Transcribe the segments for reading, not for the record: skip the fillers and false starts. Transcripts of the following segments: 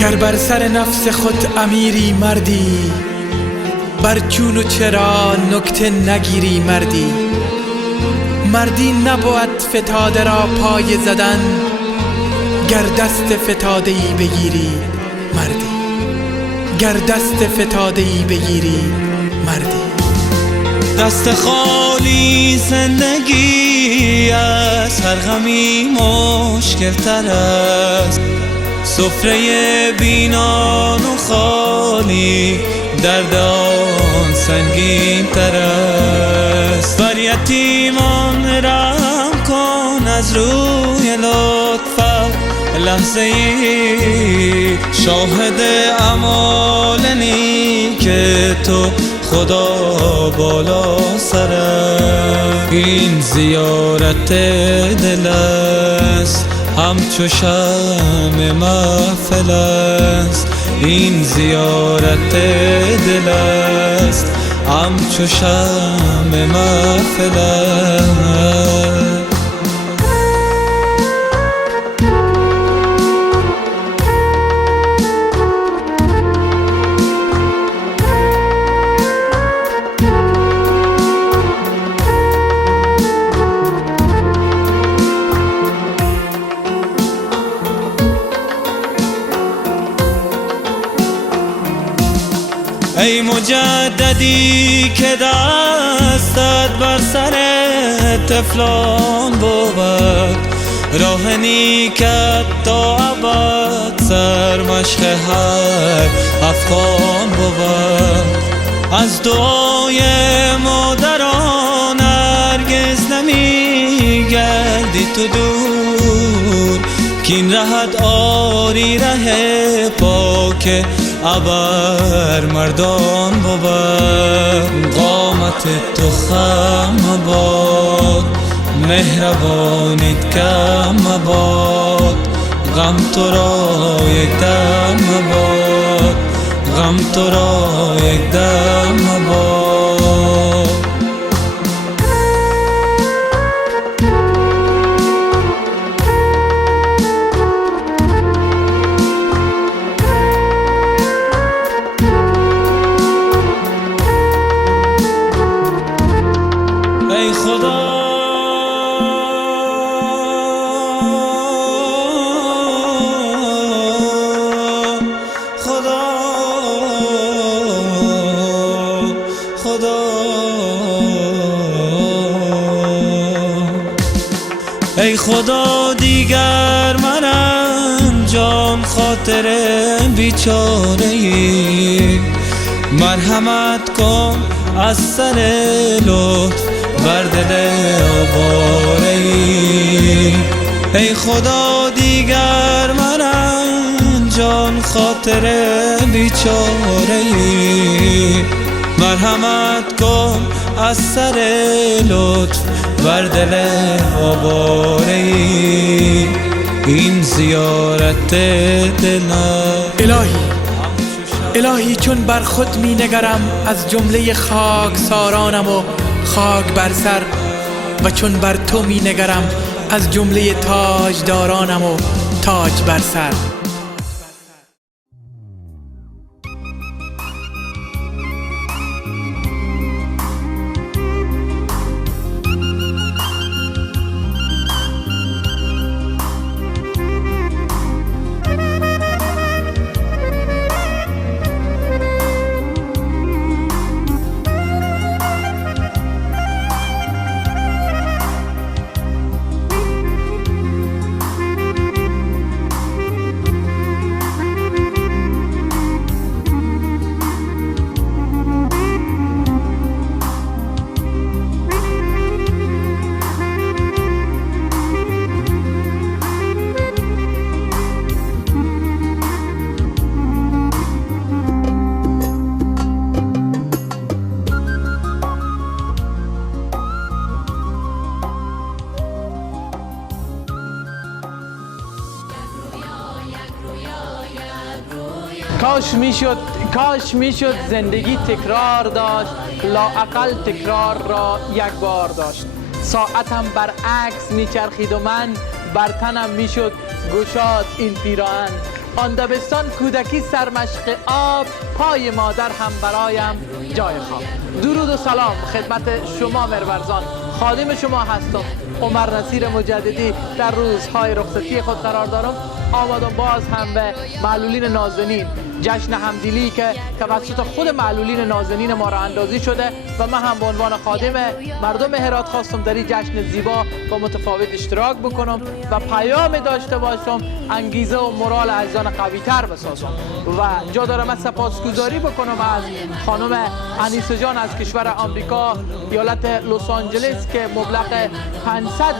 گر بر سر نفس خود امیری مردی، بر چون و چرا نکته نگیری مردی. مردی نبود فتاده را پای زدن، گر دست فتاده ای بگیری مردی. گر دست فتاده ای بگیری مردی. دست خالی زندگی از هر غمی مشکل تر است. سفره بینان و خالی درد آن سنگین تر است. بر یتیمان رحم کن از روی لطفت، لحظه ای شاهد اعمال نیک تو خدا بالا سر است. این زیارت دل است همچو شمع محفل است. این زیارت دل است همچو شمع محفل است. ای مجددی که دستت بر سر طفلان بود، راه نیکت تا ابد سرمشق هر افغان بود. از دعای مادران هرگز نمی گردی تو دور، کین رهت آری ره پاک ابر مردان بود. قامت تو خم مباد، مهربانیت کم مباد. غم تو را یک دم مباد، غم تو را یک دم مباد. ای خدا خدا خدا ای خدا دیگر منم جان خاطر بیچاره‌ای، مرحمت کن از سر لطف بر دل آواره‌ای. ای خدا دیگر منم جان خاطر بیچاره‌ای، مرحمت کن از سر لطف بر دل آواره‌ای. این زیارت دل الهی الهی چون بر خود می نگرم از جمله خاک سارانم و خاک بر سر، و چون بر تو می نگرم از جمله تاجدارانم و تاج بر سر. کاش میشد زندگی تکرار داشت، لااقل تکرار را یک بار داشت. ساعتم برعکس میچرخید و من بر تنم میشد گشاد این پیراهن. آن دبستان کودکی سرمشق آب، پای مادر هم برایم جای خواب. درود و سلام خدمت شما مهرورزان، خادم شما هستم عمر نصیر مجددی. در روزهای رخصتی خود قرار دارم، آمدم باز هم به معلولین نازنین، جشن همدلی که توسط خود معلولین نازنین ما را اندازی شده و من هم به عنوان خادم مردم هرات خواستم در این جشن زیبا و متفاوت اشتراک بکنم و پیام داشته باشم، انگیزه و مورال عزیزان قوی تر بسازم. و جا دارم سپاسگزاری بکنم از خانم انیسه جان از کشور آمریکا، ایالت لس آنجلس، که مبلغ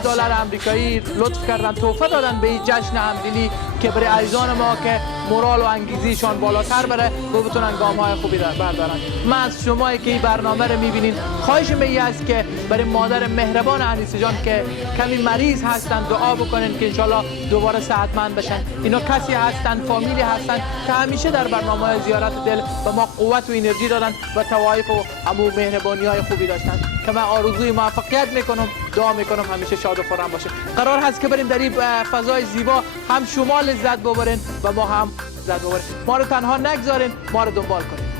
$500 آمریکایی لطف کردن، تحفه دادن به این جشن همدلی که برای عزیزان ما که مورال و انگیزیشان بالاتر بره و بتونن گام‌های خوبی بردارن. من از شمایی که این برنامه رو می‌بینین خواهشم این است که برای مادر مهربان انیسه جان که کمی مریض هستن دعا بکنن که انشالله دوباره صحتمند بشن. اینا کسی هستن، فامیلی هستن که همیشه در برنامه‌های زیارت دل و ما قوت و انرژی دادن و توایف و امو مهربانی‌های خوبی داشتن که من آرزوی موفقیت میکنم، دعا میکنم همیشه شاد و خرم باشه. قرار هست که بریم در این فضای زیبا هم شما لذت ببرین و ما هم لذت ببریم. ما رو تنها نگذارین، ما رو دنبال کنین.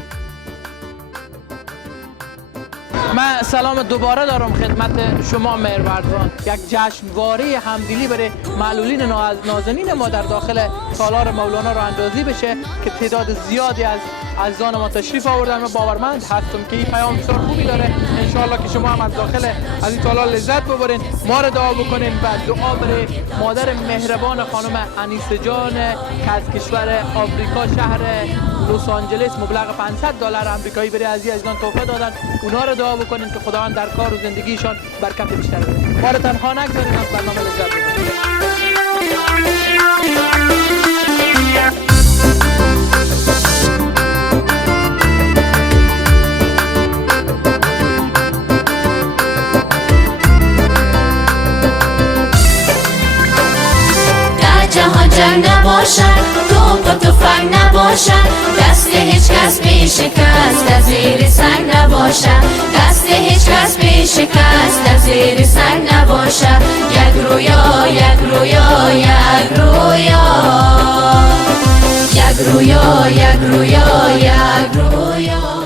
من سلام دوباره دارم خدمت شما مهرورزان. یک جشنواره همدلی برای معلولین نازنین ما در داخل سالار مولانا را اندازی بشه که تعداد زیادی از عزیزان ما تشریف آوردن و باورمند هستم که این پیام بسیار خوبی داره. انشاءالله که شما هم از داخل از این تالار لذت ببرین، ما رو دعا بکنین و دعا برای مادر مهربان خانم انیسه جان که از کشور آمریکا شهر لس آنجلس مبلغ $500 آمریکایی برای عزیزان تحفه دادن، اونها رو دعا بکنین که خداوند در کار و زندگیشان برکت بیشتر بده. ما رو تنها نگذارین، از برنامه لذت ببرین. جهان جنگ نباشد، توپ و تفنگ نباشد، دست هیچ کس بی شکست از زیر سنگ نباشد، دست هیچ کس بی شکست از زیر سنگ نباشد. یک رویا، یک رویا، یک رویا، یک رویا، یک رویا، یک رویا.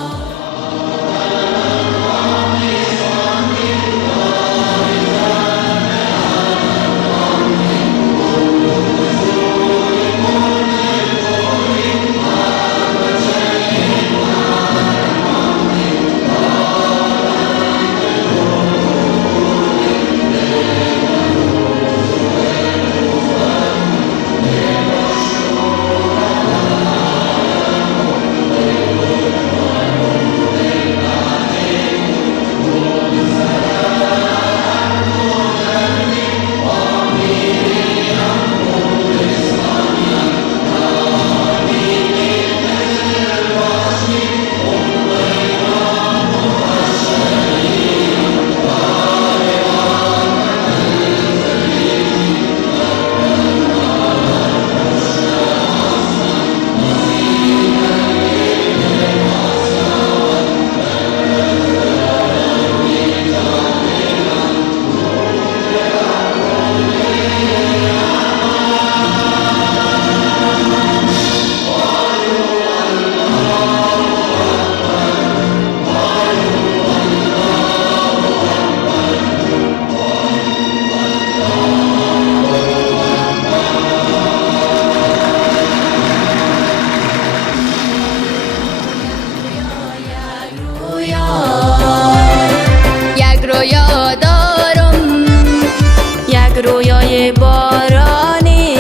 رویای بارانی،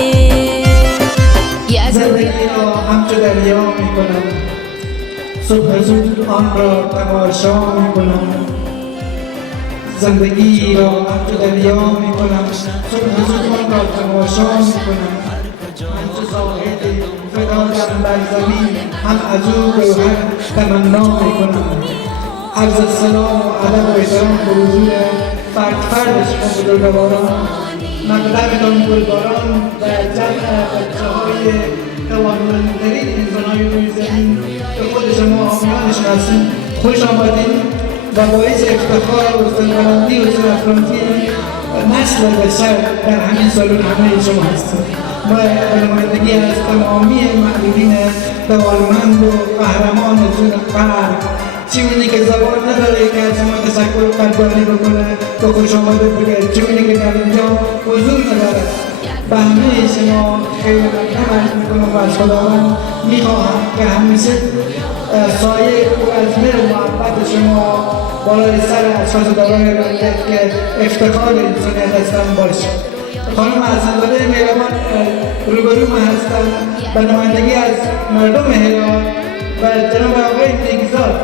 زندگی را همچو دریا می کنم، صبح زود آن را تماشا می کنم. زندگی را همچو دریا می کنم، صبح زود آن را تماشا می کنم. من چو زاهد فدایم بر زمین، هم از او گوهر تمنا می کنم. عرض سلام و ادب و احترام به حضور فرد فردش و بزرگواران، مقدمتان گلباران و جمع بچه‌های توانمندترین انسان‌های روی زمین به خود شما حامیانش هستید. خوش آمدید و باعث افتخار و سربلندی و سرافرازی نسل بشر در همین سالن همه شما هستید. و نمایندگی از تمامی معلولین توانمند و قهرمان جون غرب، چیونی که زبان نداره که از شما تشکر قدردانی بکنه و خوش آمده بگه، چیونی که در اینجا حضور نداره. به همه شما خیلی ممنون میکنم و از خداوند میخواهم که همیشه سایه و از مهر و محبت شما بالای سر اشخاص دارای مملکت که افتخار انسانیت هستن باشه. خانم حسن‌زاده مهربان روبرو من هستم به نمایندگی از مردم هرات و جناب آقای نیکزاد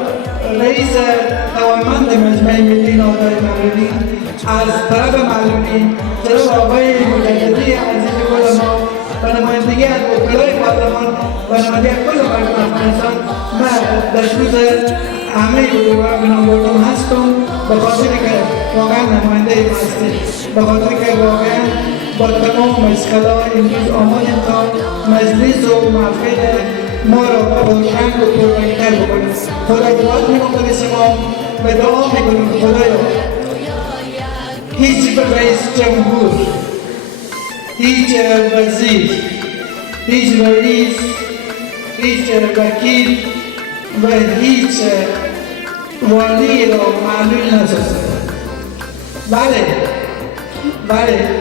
رئیس توانمند مجمع ملی نهادهای معلولین، از طرف معلولین جناب آقای مجددی عزیز خودمان و نمایندگی از وکلای پارلمان و نمایندگی کل مردم افغانستان، من در خصوص همه بزرگواران به نام بردم هستم به خاطر که واقعا نماینده هستیم، به خاطر که واقعا با تمام مشکلات امروز آمدیم تا مجلس و محفل ما را پررنگ و پررنگتر بکنیم. خدا دعا میکنم به شما و دعا میکنیم خدایا هیچ رئیس جمهور، هیچ وزیر، هیچ رئیس، هیچ وکیل و هیچ والی را معلول نسازد. بله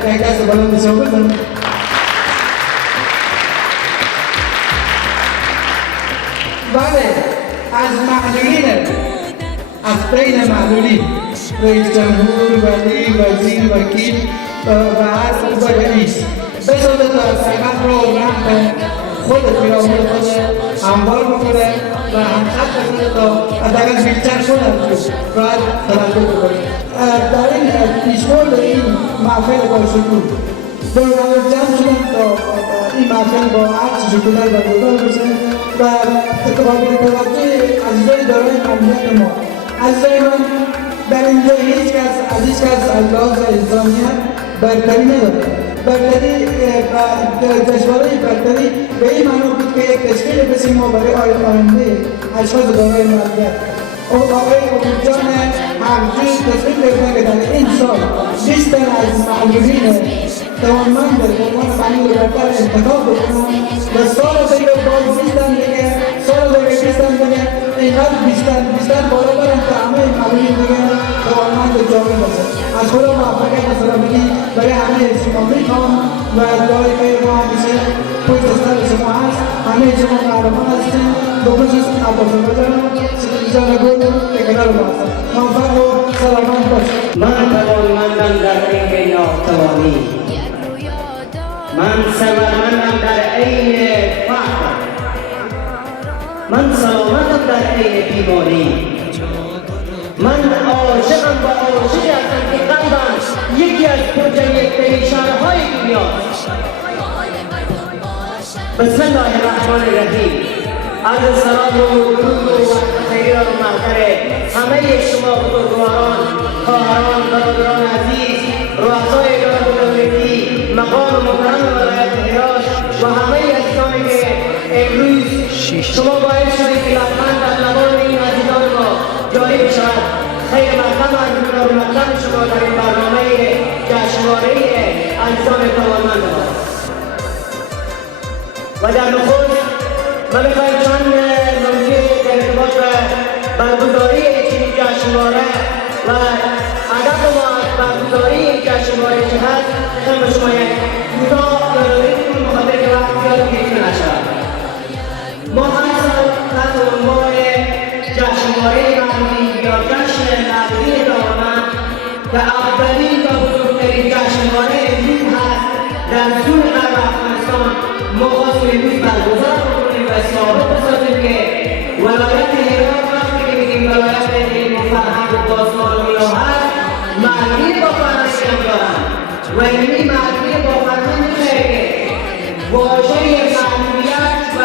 یک دست بلند شما بزن. بله از معلولین، از بین معلولین رئیس جمهور، ولی، وزیر، وکیل و هر رئیس بسازه تا سمت رو رحم خود پیرامون خود هموار بکنه و همخط بکنه تا حداقل بیشتر کنه راحت تلقی بکنه. در این پیشنهاد این محفل با شکوه دوران جمع شدن تا این محفل با عکس شکوه برگزار بشه و قابل توجه عزیزای دارای مملکت ما. عزیزای من در اینجا هیچ کس از لحاظ انسانیت برتری نداره. برتری جشنواره برتری به این معنا بود که یک تشکیل بسیم ما برای آینده اشخاص دارای مملکت. آقای جان همچنین تصمیم گرفتن که در این سال 20 تن از معلولین توانمند به عنوان معلول برتر انتخاب بکنن و سال دیگه باز 20 تن دیگه، سال دیگه 20 تن دیگه، اینقدر 20 تن بالا برن که همه معلولین دیگه توانمند جامعه باشن. از خدا موفقیت و سلامتی برای همه شما میخوام و دعای خیر ما همیشه پشت سر شما هست. همه شما قهرمان هستین، بخصوص عباس‌آقا جان گل که کنار ما هستن. موفق و سلامت باشید. من توانمندم در عین ناتوانی، من ثروتمندم در عین فقر، من سلامتم در عین بیماری، من عاشقم و عاشقی هستم که قلبم یکی از پرجنگ‌ترین شهرهای دنیاست. بسم الله الرحمن الرحیم. عرض سلام و درود و وقت خیر و محضر همه شما بزرگواران، خواهران، برادران عزیز، رؤسای ادارات دولتی، مقام محترم ولایت هرات و همه عزیزانی که امروز شما باعث شدید که لبخند در لبان این عزیزان ما جاری بشود. خیر مقدم عرض می‌کنم و مقدم شما در این برنامه جشنواره عزیزان توانمند ما. و در نخست من می‌خوایم چند موضوع در ارتباط به برگزاری چنین جشنواره و هدف ما از برگزاری این جشنواره چه هست خدمت شما یک کوتاه یادآوری می‌کنم بخاطر که وقت زیاد گرفته نشود. ما هر سال تحت عنوان جشنواره معلولین یا جشن معلولین توانمند که اولین و بزرگترین جشنواره امروز هست در سوی غرب افغانستان ما خواستیم امروز برگزار بکنیم و ثابت بسازیم که ولایت هرات وقتی که میگیم ولایت علم و فرهنگ و بازمان و مینا هست، معلولین با فرهنگ هم دارند و این معلولین با فرهنگ میشه که واژه معلولیت و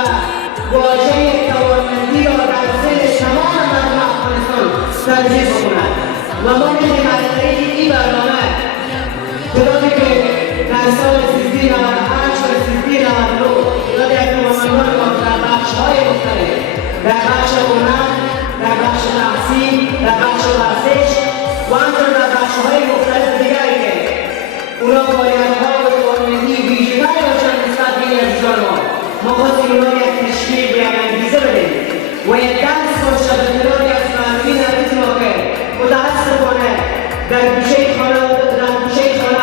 واژه توانمندی را در ذهن تمام مردم افغانستان ترجیح بکنند و ما میخواهیم از طریق این برنامه چنانچه که در سال 1398 و 1399 یاد یک توانمندان ما در بخش‌های مختلف، در بخش هنر، در بخش تحصیل، در بخش ورزش و همچنین در بخش‌های مختلف دیگری که اونا فعالیت‌ها و توانمندی ویژه‌تری داشتند نسبت ما خواستیم اونا یک تشکیل یک انگیزه بدیم و یک دست باشه به تعدادی از معلولین عزیز ما که متاسفانه در گوشه خانه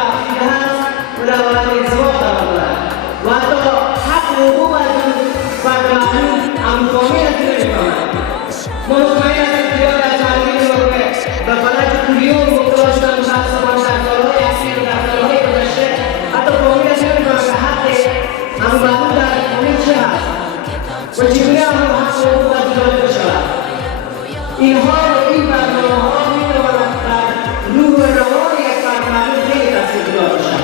عقیده هست و در حالت انزوا قرار دارد و حتی حق و حقوق از اون فرد معلول همگامی رسیده می‌کند. ما مطمئن هستیم که تعداد از معلولین ما که به فلج پولیو مبتلا شدن متاسفانه در سالهای اخیر و در سالهای گذشته حتی فهمیدش نمی‌کنند که حق همون معلول در قانون چه هست و چگونه همون حق و حقوق از ایران بشود. اینها و این برنامه‌ها می‌تواند در روح روان یک فرد معلول خیلی تاثیرگذار باشد.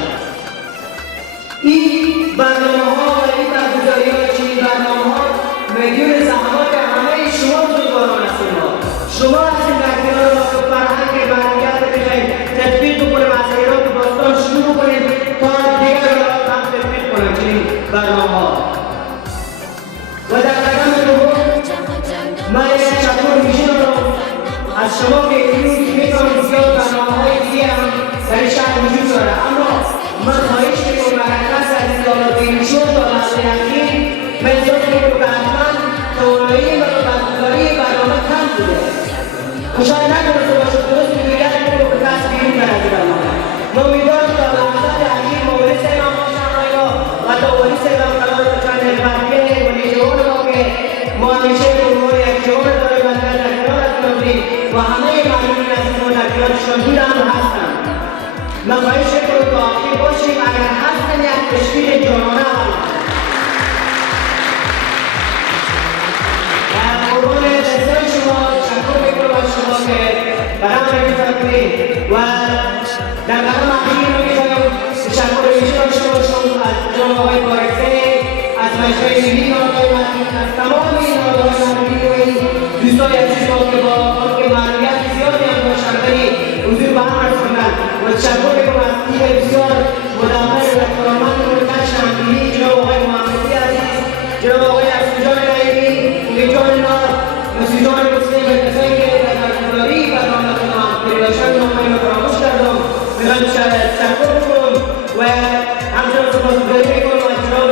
این برنامه‌ها و این برگزاری‌های چنین برنامه‌ها میلیون زحمات همه شما بزرگواران هستید. شما هستید در کنار ما که فرهنگ معلولیت رو بخواهید تطبیق بکنیم، از ایران به باستان شروع بکنیم تا دیگر را هم تطبیق کنیم چنین برنامه‌ها. و در قدم دوم من یک تشکر ویژه دارم از شما که امروز می‌توانید بسیار برنامه‌های دیگه هم در این شهر وجود داره، اما من خواهش می‌کنم برعکس از این دارالدین شد تا لحظه اخیر من احساس می‌کنم که حتما توانایی و برگزاری برنامه کم بوده و شاید نتونسته باشه درست مدیریت کنه و به دست بیرون برد برنامه. ما امیدوارم تا لحظات اخیر مورد امام شهرها و تا مورد امام قرار چند البرقیه و نیجوان ما که ما همیشه به عنوان یک جوان داریم و در کنار هستیم و همه معلولین از ما در کنارشان بودن و هستن. من خواهش می‌کنم تا آخر باشیم اگر هستن یک تشکیل جانانه هم قربان دستان شما تشکر می‌کنم از شما که برام رسیدن کنید و در قدم اخیر می‌خوایم تشکر ویژه داشته باشم از جناب آقای بارکزی، از مجمع ملی آقای معلولین، از تمام این آقای معلولین و این دوستان عزیز ما که با آنکه معلولیت زیادی هم داشتن ولی حضور به هم رسوندن و تشکر می‌کنم از تیم بسیار مدبر و کارمند مرتش همگیری جناب آقای محمدی عزیز، جناب آقای افزوجان نعیمی، میجان نار، مسیحان مسلم و کسایی که در برگزاری برنامه همکاری داشتن نامه‌ای را فراموش کردم. می‌خوایم تشکر بکنم و همچنان سپاسگزاری می‌کنم از جناب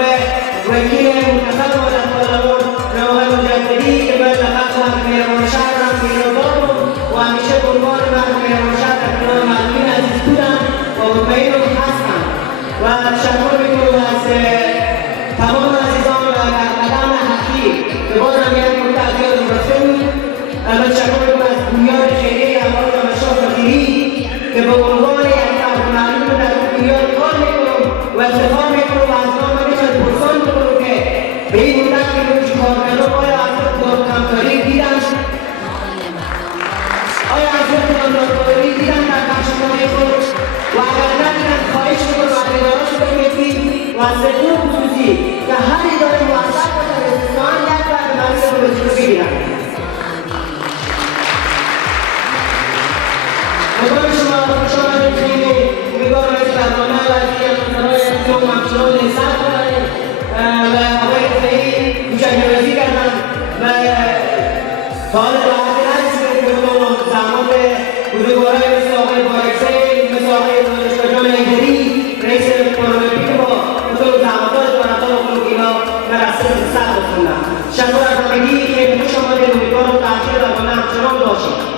وکیل منتخب ما در پارلمان جناب آقای مجددی که باید لقب مرد مهربان شهر هم پیروزارم و همیشه به عنوان مرد مهربان شهر در کنار معلولین عزیز بودم و مطمئنم هستم و تشکر می‌کنم از تمام عزیزان و در قدم اخیر که بازم یک نکته از یاد گذاشته بود. تشکر می‌کنم از بنیاد خیریه اموال و مشاط فقیری که به عنوان یک فرد معلول در این بنیاد کار می‌کنم و افتخار می‌کنم و از نام می‌شد پرسان بکنم که به این مدت که روی کارگران آیا از کمکاری دیدن آیا از کمکاری دیدن در بخشنامه خود و اگر ندیدن خواهش می‌کنم از اداره‌اش بگویید و از سکتور خصوصی که هر اداره موفق باشد استثناءً یک فرد معلول رو به جلو بگیرند. مقام شما خوشحال هستیم و امیدوارم از برنامه و از این همکارای عزیزم و همچنان لذت ببرید و آقای رفیعی کوچک‌نوازی کردن و تا حال به حاضر هستیم که بدون زحمات بزرگوارای مثل آقای بارکزی، مثل آقای دانشگاه جان ایدری، رئیس پارلمانی با بدون زحماتاش و نتان بکنم که اینا مرسل سر بخوندن. تشکر از همگی که خوش آمدید. امیدوارم تاثیر برنامه همچنان باشید.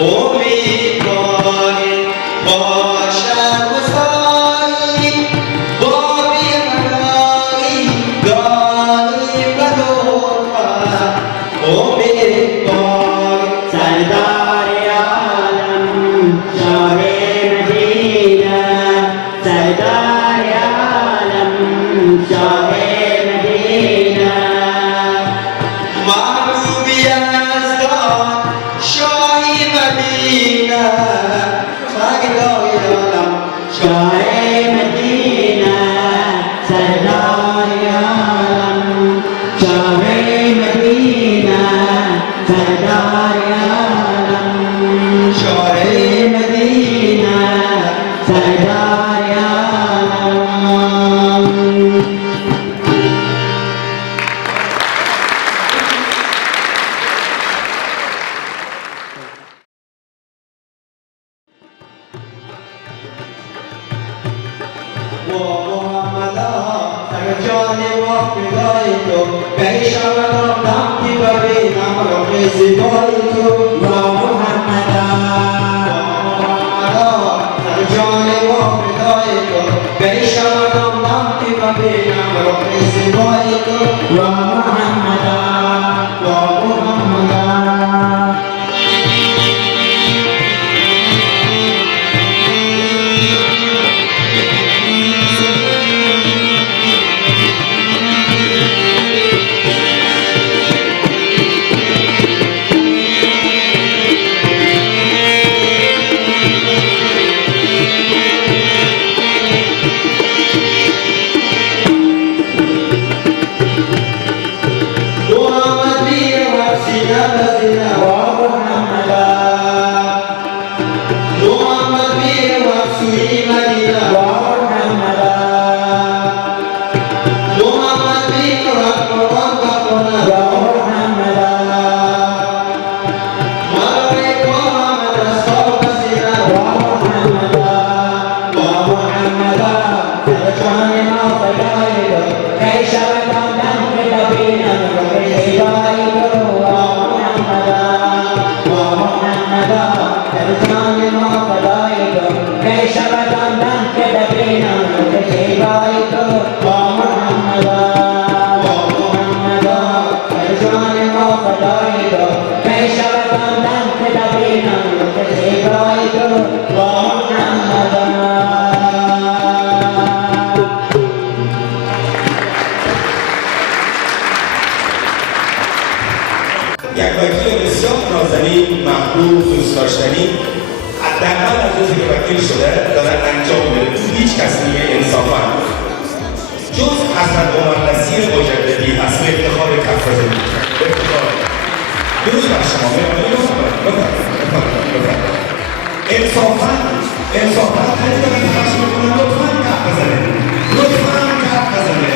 امیدواری باشد مسایی با بیماری داری و دورم امیدواری سردار عالم شاه مدینه سردار عالم شاه مدینه محبوبی یزدان شاهی مدینه فردای عالم شاه مدینه سردار عالم شاه مدینه سردار عالم شاه مدینه سردار عالم و محمدا سر جان و فدای تو پیشم دادم که ببینم رخ زیبای تو و محمدا سر جان و فدای تو پیشم دادم که ببینم رخ زیبای تو و محمدا یک وکیل بسیار نازنین، محبوب، دوست داشتنی حداقل از روزی که وکیل شده داره انجام میده. تو هیچ کس نیمه انصافا جز حسن عمر نصیر مجددی هست به افتخار کف زدی. افتخار درست بر شما انصافا خیلی دارید خشم میکنن. لطفا کف بزنه، لطفا کف بزنه.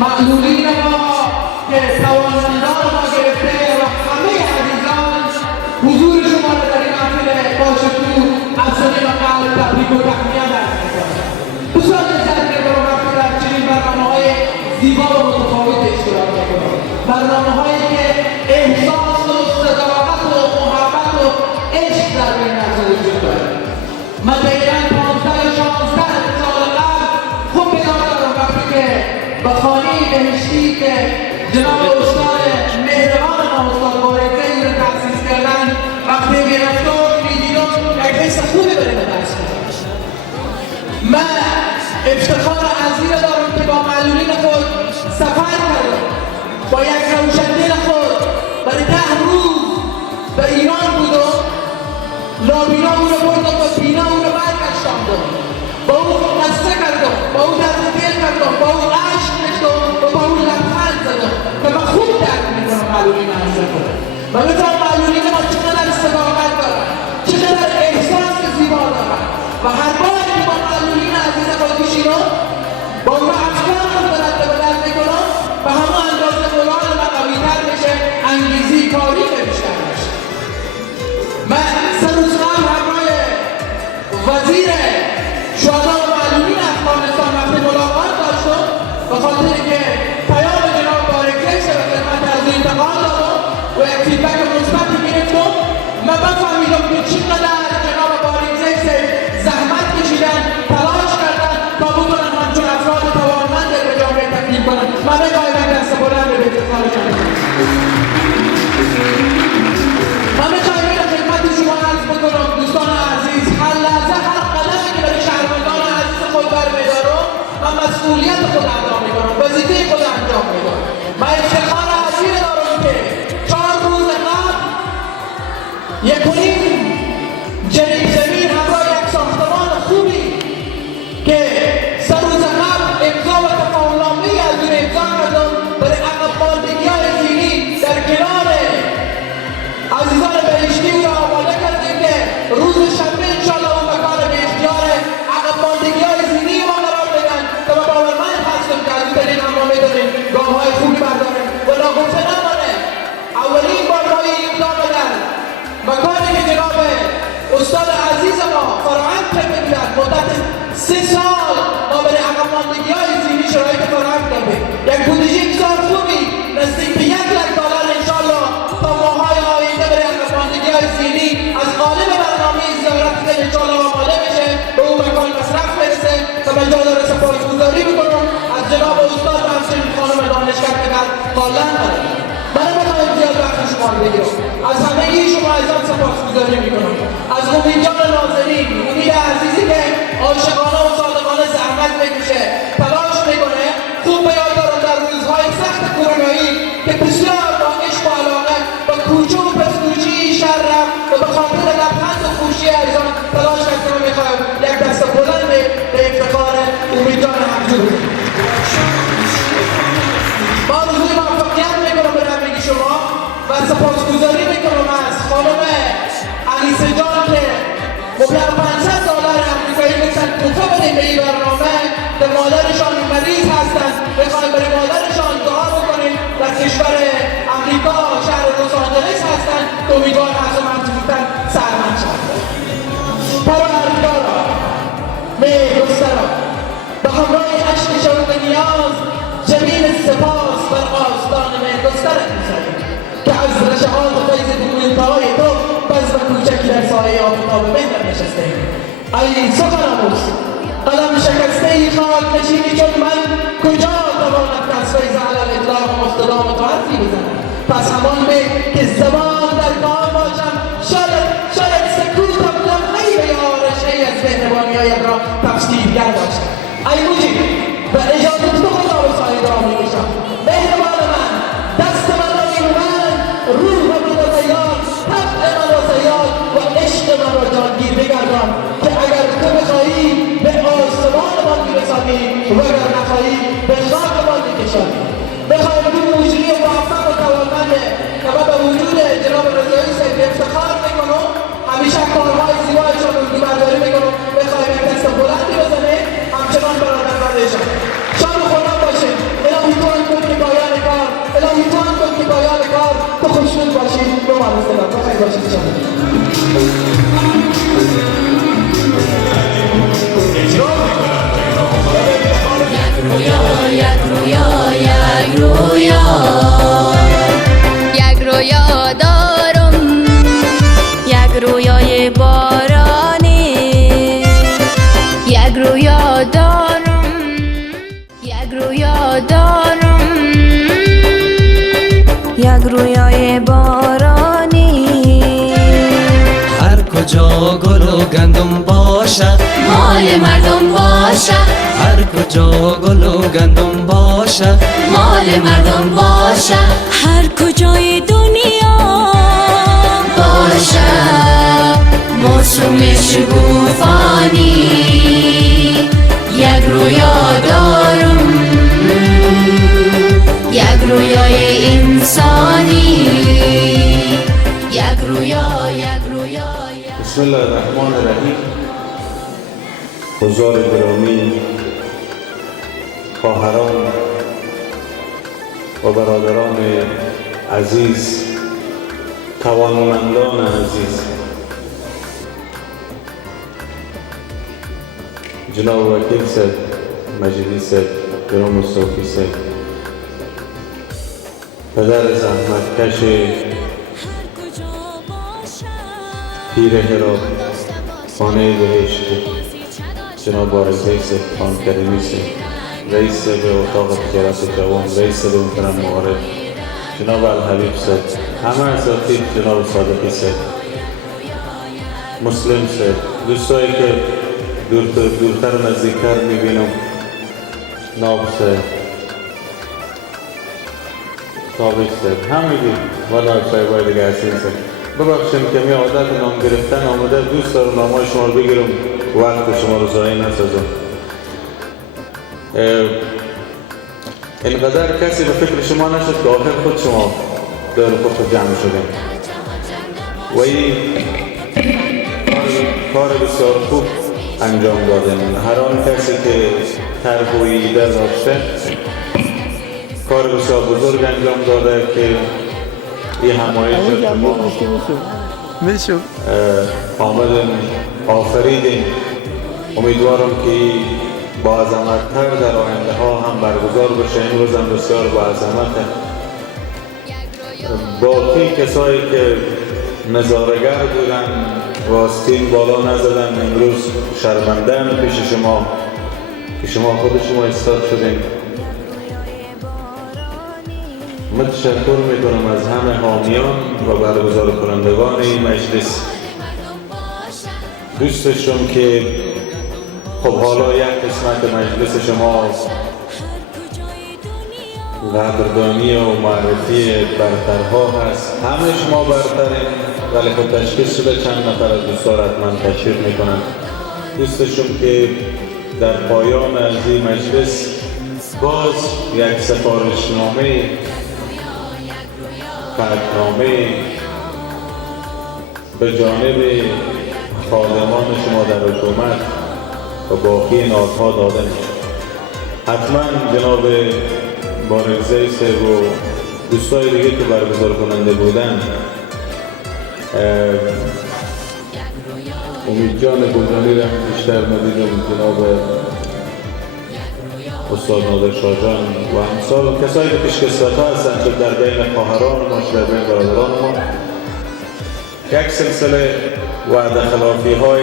معلولین ما که توانمندان ما گرفته و همه عزیزان حضور شما را در این محفل با شکوه از صمیم قلب تبریک و تهنیت عرض می‌کنم. دوستان جذب رو رفته در چنین برنامه‌های زیبا و متفاوت اشتراک می‌کنم. برنامه‌هایی که احساس و صداقت و محبت و عشق در بین از وجود دارد. من دقیقاً 15 16 سال قبل بهشتی که جناب استاد مهربان ما استاد بارکزئی رو تأسیس کردن وقتی میرفتم میدیدم یک حس خوبی برای درس کنم. من افتخار عظیم دارم که با معلولین خود سفر کردم، با یک روشندل خود برای 10 روز به ایران بودم، نابینا او رو بردم و بینا او رو برگشتاندم، با او قصه کردم، با او درد دل کردم، با او عشق ریختم و با او لبخند زدم که من خوب درک میکنم معلولین عزیز خودم. من میتونم معلولین ما چقدر صداقت دارن، چقدر احساس زیبا دارن و هر بار که با معلولین عزیز خود میشینم با اون افکار خود دارد به بدل میکنم و همه اندازه قرآن و قویتر میشه، انگیزی کاری بیشتر میشه. من 3 روز قبل همراه وزیر شهدا و معلولین افغانستان وقتی ملاقات داشتم به خاطر که پیام جناب بارکزئی به خدمت از او انتقال دادم و یک فیدبک مثبتی گرفتم. من بفهمیدم که چقدر جناب بارکزئی زحمت کشیدن، تلاش کردن تا بتونن همچون افراد توانمند به جامعه تبدیل کنن. من میخواهم یک دست بلند به افتخارشان کنم. من میخواهم این خدمت شما عرض بکنم دوستان عزیز، هر لحظه هر قدمی که برای شهروندان عزیز خود برمیدارم من مسئولیت خود ادا میکنم، وظیفه خود انجام میدم. من افتخار عظیم دارم که 4 روز قبل 1.5 جریب زمین همراه یک ساختمان خوبی که 3 روز قبل امضا و تفاهم‌نامه‌ای از اون امضا کردم برای عقب ماندگی‌های دینی در کنار عزیزان بهشتی او را آماده کردیم که روز شنبه انشاءالله اون مکان به اختیار عقب ماندگی‌های دینی ما قرار بدن که ما باورمند هستم که از این طریق هم ما می‌تونیم گام‌های خوبی برداریم و ناگفته نمانه اولین بار ما این اقدام بدن مکانی که جناب استاد عزیز ما فراهم کرده بودن مدت 3 سال ما برای عقب ماندگی‌های دینی شرایط فراهم کردیم، یک بودجه بسیار خوبی نزدیک به $1,00,000 انشاءالله تا ماه‌های آینده برای عقب ماندگی‌های دینی از قالب برنامه زیارتی که انشاءالله آماده میشه به اون مکان مصرف برسه. و من جا داره سپاسگزاری میکنم از جناب استاد و همچنین خانم دانشگر که در قالن دارد. من نمیخواهم زیاد وقت شما رو بگیرم، از همگی شما عزیزان سپاسگزاری میکنم، از امید جان نازنین، امید عزیزی که عاشقانه و صادقانه زحمت میکشه، تلاش میکنه. خوب به یاد دارم در روزهای سخت کرونایی که بسیار با عشق و علاقه و کوچه و پسکوچی شهر رفت و به خاطر لبخند و خوشی عزیزان تلاش کرد که من میخواهم یک دست بلند به افتخار امید جان حضور. ما آرزوی موفقیت میکنم به همگی شما و سپاسگزاری میکنم از خانم انیسه جان که مبلغ $500 آمریکایی گفتن توفه بدیم به این برنامه که مادرشان مریض هستند، بخواهیم برای مادرشان دعا بکنیم. در کشور امریکا شهر لس آنجلس هستند که امیدوار هست و من زودتر سرمند شد. پروردگارا میگسترا به همراه عشق شوق نیاز جمیل سپاس بر آستان میگسترت می‌زنیم که از رشحات و فیض بوی‌های تو بزم کوچکی در سایه آفتاب مهر نشسته ایم. ای سخن آموز قلم شکسته ای خاک نشینی چون من کجا تواند که از فیض علل اطلاق مستدام تو حرفی بزنم؟ پس همان به که زبان در کار باشم شاید سکوتم کنم ای به یارش ای از مهربانی‌هایت را تفسیرگر باشم. ای مجیب به اجازه تو خدا به سایه را می‌کشم. مهربان من دست من را می‌بند، روح من را زیاد، طبع من را زیاد و عشق من را جانگیر بگردان که اگر تو بخواهی به آسمان من می‌رسانی و اگر نخواهی به خاک من می‌کشانی. بخواهیم این موجودی موفق و توانمنده که من به وجود جناب رضایی صاحب افتخار میکنم، همیشه کارهای زیبایشان رو برداری میکنم. بخواهیم یک دست بلندی بزنه همچنان برادرمندشان. شاد و خورم باشید. الهی تو هم کن که پایان کار، الهی تو هم کن که پایان کار تو خوشنود باشید. به مالس دلم بخیر باشید شما. یک رویا دارم، یک رویای بارانی، یک رویا دارم، یک رویا دارم و گندم باشد، مال مردم باشد. هر کجا گل و گندم باشد، مال مردم باشد. هر کجای دنیا باشد موسم شگوفانی. یک رویا دارم، یک رویای انسانی. یک رویا، یک رویا. بسم الله الرحمن الرحیم. حضار گرامی، خواهران و برادران عزیز، توانمندان عزیز، جناب وکیل صاحب، مجیدی صاحب، جناب مصطفی صاحب، پدر زحمتکش پیر هرات، خانه بهشت، جناب بارزی صاحب، خان کریمی صاحب، رئیس به اتاق تجارت جوان، رئیس به محترم معارف، جناب الحبیب صاحب، همه اساتید، جناب صادقی صاحب، مسلم صاحب، دوستایی که دورتر و نزدیکتر میبینم، ناب صاحب، تابش صاحب، همگی و ناب صاحبای دیگه هستین صاحب. ببخشید که می عادت نام گرفتن آمده، دوست دارم نامای شما رو بگیرم، وقت شما رو ضایع نسازم. اینقدر کسی به فکر شما نشد که آخر خود شما دور خود جمع شدیم و این کار بسیار خوب انجام دادیم. هر آن کسی که طرح و ایده داشته کار بسیار بزرگ انجام داده که این همایش آمدیم آفریدیم. امیدوارم که با عظمت‌تر در آینده ها هم برگزار بشه. این روز هم بسیار با عظمته. باقی کسایی که نظاره‌گر بودن و آستین بالا نزدن امروز شرمنده‌ام پیش شما که شما خود شما ایستاد شدین. متشکر میکنم از همه حامیان و برگزار کنندگان این مجلس. دوست داشتم که خب حالا یک قسمت مجلس شما قدردانی و معرفی برترها هست. همه شما برترین، ولی خب تشخیص شده چند نفر از دوستان حتما تشریف میکنن. دوست داشتم که در پایان از این مجلس باز یک سفارشنامه، قدرنامه به جانب خادمان شما در حکومت و باقی نهادها داده میشه. حتما جناب بارزی صاحب و دوستای دیگه که برگزار کننده بودن، امید جان گلدانی را بیشتر ندیدم، جناب استاد نادر شاهجان و امثال کسایی که پیشکسوت ها هستند که در بین خواهران ما، در بین برادران ما یک سلسله وعده خلافی های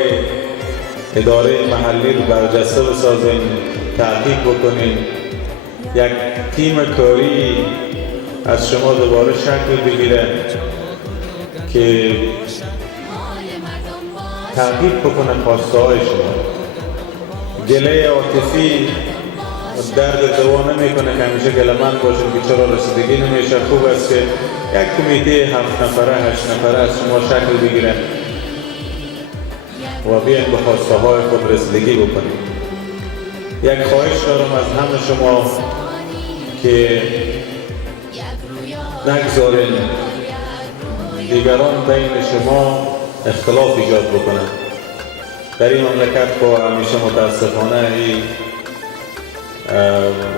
اداره محلی رو برجسته بسازیم، تحقیق بکنیم، یک تیم کاری از شما دوباره شکل بگیره که تحقیق بکنه خواسته های شما. گله عاطفی درد دوا نمیکنه که همیشه گله‌مند باشیم که چرا رسیدگی نمیشه. خوب است که یک کمیته 7 نفره 8 نفره از شما شکل بگیره و بیاین به خواسته های خود رسیدگی بکنیم. یک خواهش دارم از همه شما که نگذارین دیگران بین شما اختلاف ایجاد بکنن. در این مملکت با همیشه متاسفانه این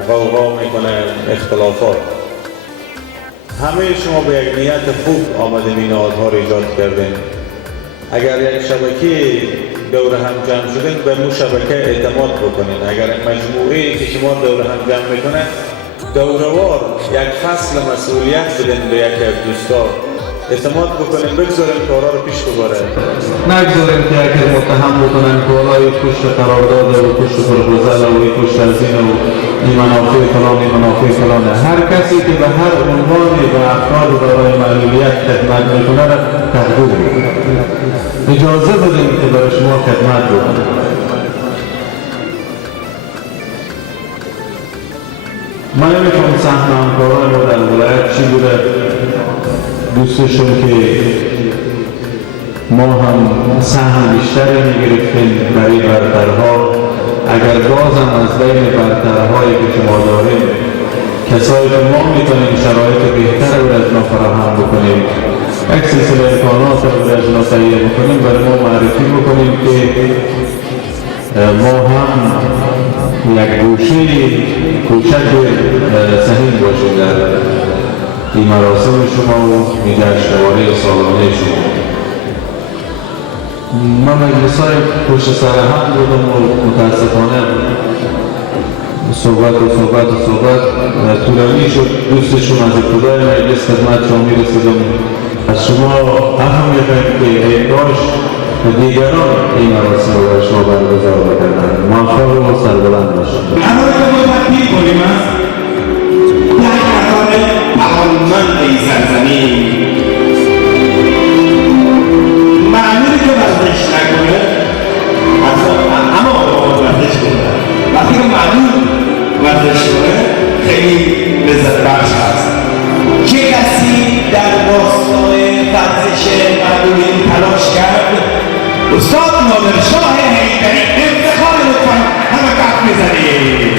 غوغا میکنه اختلافات. همه شما به یک نیت خوب آمدیم این نهادها رو ایجاد کردین. اگر یک شبکه دور هم جمع شدین به مو شبکه اعتماد بکنین. اگر مجموعه که شما دور هم جمع میکنه دوروار یک فصل مسئولیت بدین به یک از دوستا، اعتماد بکنین، بگذارین کارا رو پیش ببره. نگذارین که اگر متهم بکنن که والای پشت قرارداد و پشت پروپوزال و پشت از این و این منافع فلان این منافع فلانه. هر کسی که به هر عنوانی و افراد دارای معلولیت خدمت میکنه را تقدیر میکنه. اجازه بدیم که برای شما خدمت بکنه. من نمیتونم سهم همکاران ما در ولایت چی بوده، دوستشون که ما هم سهم بیشتری میگرفتیم برای برترها. اگر بازم از بین برترهایی که شما داریم کسایی که ما میتونیم شرایط بهتر رو از ما فراهم بکنیم، یک سلسله امکانات رو از ما تهیه بکنیم، برای ما معرفی بکنیم که ما هم یک گوشه کوچک سهیم باشیم در این مراسم شما و جشنواره سالانه شما. من مجلس‌های پشت سر هم بودم و متاسفانه صحبت طولانی شد. دوستشون از ابتدای مجلس خدمت شما میرسیدم، از شما اهمیت که داشت و دیگران این مراسم رو برای شما برگزار بکنن. موفق و سربلند باشید. قرار که ما تبدیل کنیم از یک نفر توانمند این سرزمین، معلومه که ورزش نکنه اما باید ورزش کنه. وقتی که معلوم ورزش کنه خیلی لذت بخش هست. چه کسی در راستای ورزش معلومین تلاش کرد؟ استاد نادرشاه حیدری. افتخار لطفا همه کف میزنید.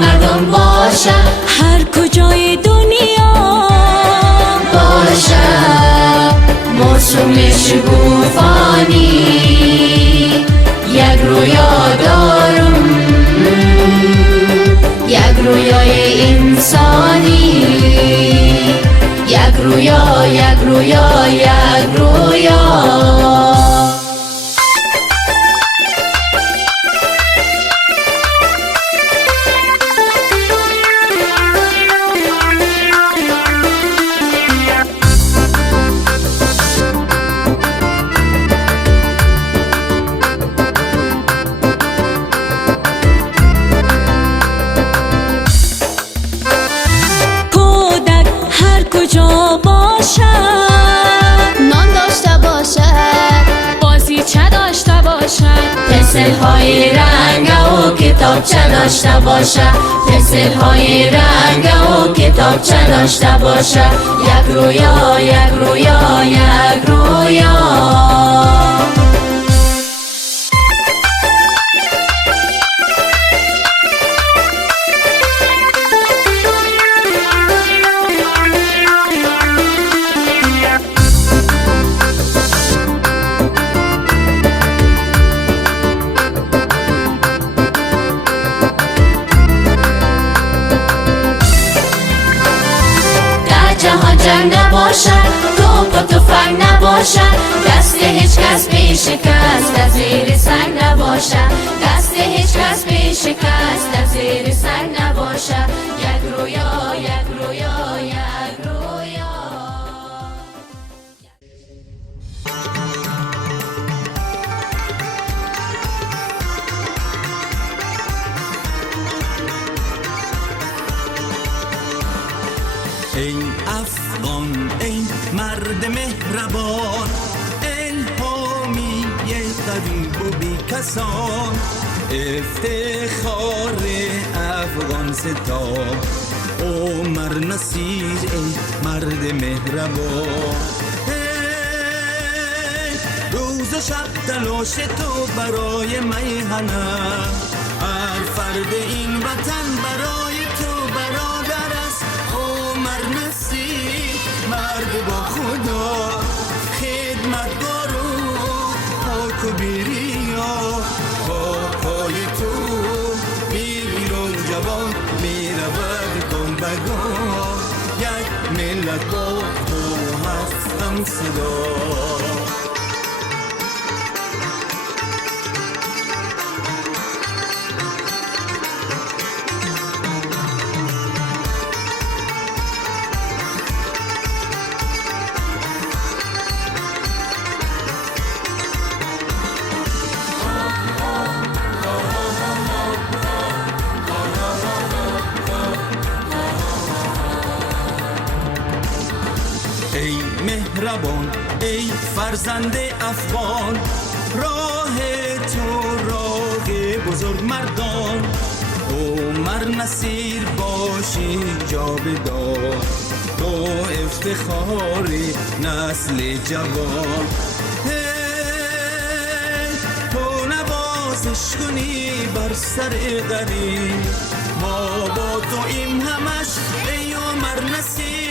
مردم باشه، هر کجای دنیا باشه، موسم شگوفانی یک رویا دارم، یک رویای انسانی، یک رویا، یک رویا، یک رویا. پنسل‌های رنگ و کتابچه داشته باشه، پنسل‌های رنگ و کتابچه داشته باشه، یک رویا، یک رویا، یک رویا. جنگ نباشد، توپ و تفنگ نباشد، دست هیچ کس پیش شکست در زیر سنگ نباشد، دست هیچ کس پیش شکست در زیر سنگ نباشد، یک رویا، یک رویا، یک رویا. ای افغان، ای مرد مهربان، الهامی غریب و بیکسان، افتخار افغان ستا، عمر نصیر ای مرد مهربان. روز و شب تلاش تو برای میهنه، هر فرد این وطن برای تو برادر است. عمر نصیر مرد با خدا، خدمتگار و پاک و بیریا، با پای تو بیرون جوان میرود گنبگاه. یک ملت با تو هست هم صدا. ای مهربان ای فرزند افغان، راه تو راه بزرگ مردان. عمر نصیر باشی جاودان، تو افتخار نسل جوان. تو نوازش کنی بر سر غریب، ما با تو این همش ای عمر نصیر.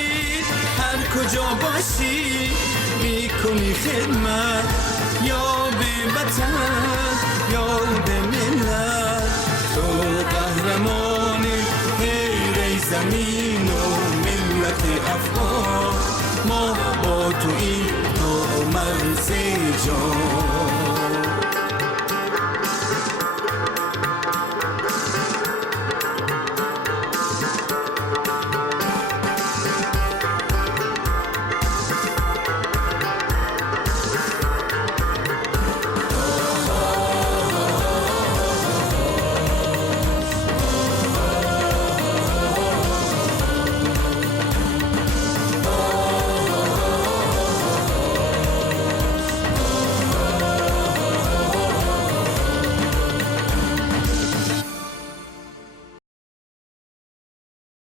هر کجا باشی میکنی خدمت، یا به وطن یا به ملت. تو قهرمانی ای زمین و ملت افغان، ما با تو این تو مرز جان.